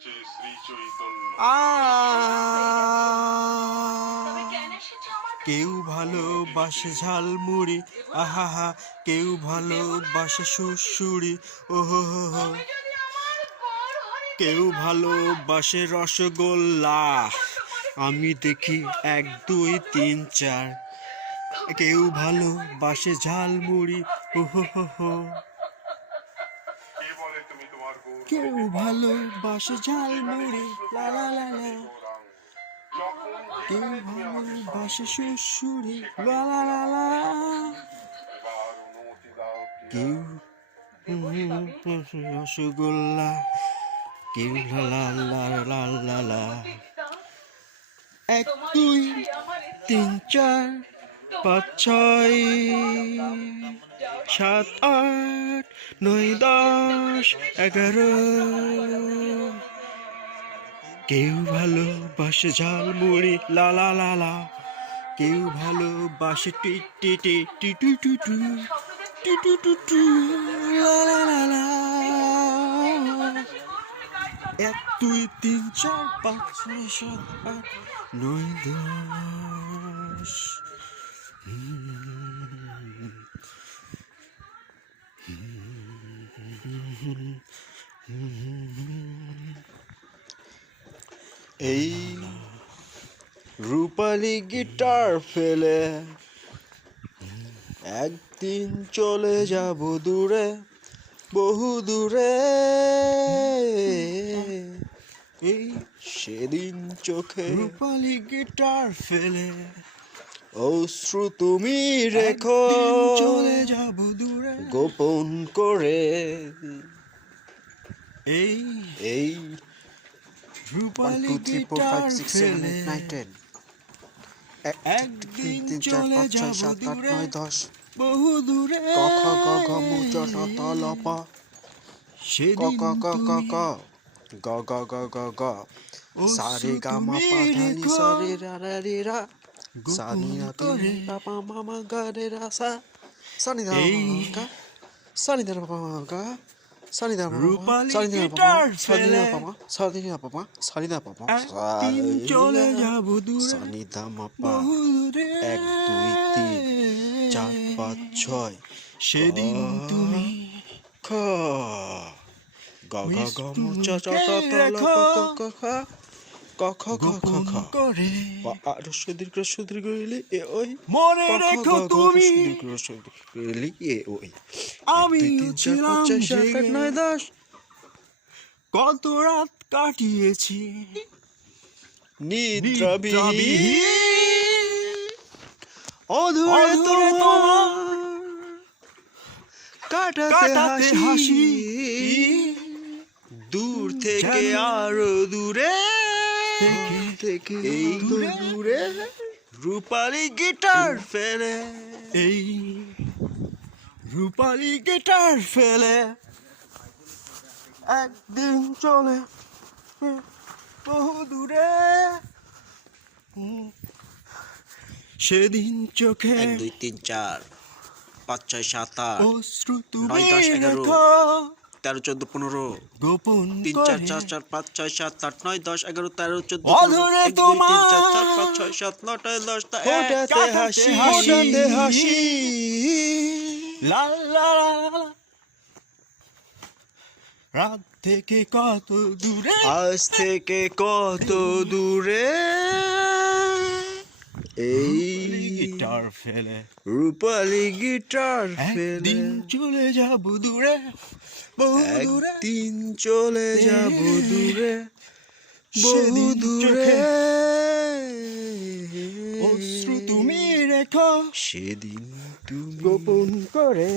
আ কেউ ভালোবাসে ঝালমুড়ি, আহা কেউ ভালোবাসে সুড়সুড়ি, ওহো হো হো। কেউ ভালোবাসে রসগোল্লা, আমি দেখি 1 2 3 4। কেউ ভালোবাসে ঝালমুড়ি, ওহো হো হো। কেউ ভালোবাসে ঝালমুড়ি, লা লা লা লা। কেউ ভালোবাসে সুড়সুড়ি, লা লা লা লা। কেউ রসগোল্লা, কেউ লা লা লা লা লা। 1 2 3 4 5 6 7 8 9 10 11। কেউ ভালোবাসে ঝালমুড়ি, লা লা লা লা। কেউ ভালোবাসে টি টি টি টি টু টু টু টু টু টু টু, লা লা লা লা। 1 2 3 4 5 6 7 8 9 10। এই রূপালি গিটার ফেলে একদিন চলে যাব দূরে, বহু দূরে। এই সেদিন চোখে রূপালি গিটার ফেলে অশ্রু তুমি রেখো, চলে যাব দূরে গোপন করে। এই রূপালি গিটার ফেলে একদিন চলে যাব দূরে, বহু দূরে। ক খ গ ঘ ম চ ট ত ল প সেদিন ক ক ক ক গ গ গ গ গ সা রে গা মা পা ধা নি সা রে রা রা রে রা সা নি রা পি পা পা মা মা গা রে রা সা সা নি দা মা গা সা নি দা পা মা গা সা নি দা পা মা সা নি দা পা মা সা নি দা পা মা সা নি দা পা মা সা নি দা পা মা একদিন চলে যাব দূরে, সা নি দা মা পা বহু দূরে। 1 2 3 4 5 6 সেদিন তুমি খ গ গ গ ম চ চ ট ত ল প ক খ ক খ খ খ খ করে পা আ র স দীর্ঘ স দীর্ঘ লি এ ওই মনে রেখো তুমি আমি ছিলাম জেগে, কত রাত কাটিয়েছি নিদ্রাবিহীন অধরে তোমার কাটাতে হাসি দূর থেকে আরো দূরে থেকে এই দূরে রূপালি গিটার ফেলে। এই রূপালি গিটার ফেলে একদিন চলে বহু দূরে। সেদিন চোখে 1 2 3 4 5 6 7 8 অশ্রু 9 তুমি 10 11 রেখো, 13 14 15 গোপন 3 করে 4 4 4 5 6 7 8 9 10 11 13 14 অধরে 1 2 3 তোমার 4 4 5 6 7 9 10 কাটাতে হাসি, ফোটাতে হাসি লা লা লা লা। রাত থেকে কত দূরে, আজ থেকে কত দূরে এই গিটার ফেলে রূপালি গিটার ফেলে একদিন চলে যাব দূরে, বহু দূরে। একদিন চলে যাব দূরে, বহু সেদিন দূরে অশ্রু তুমি রেখো, সেদিন তুমি গোপন করে।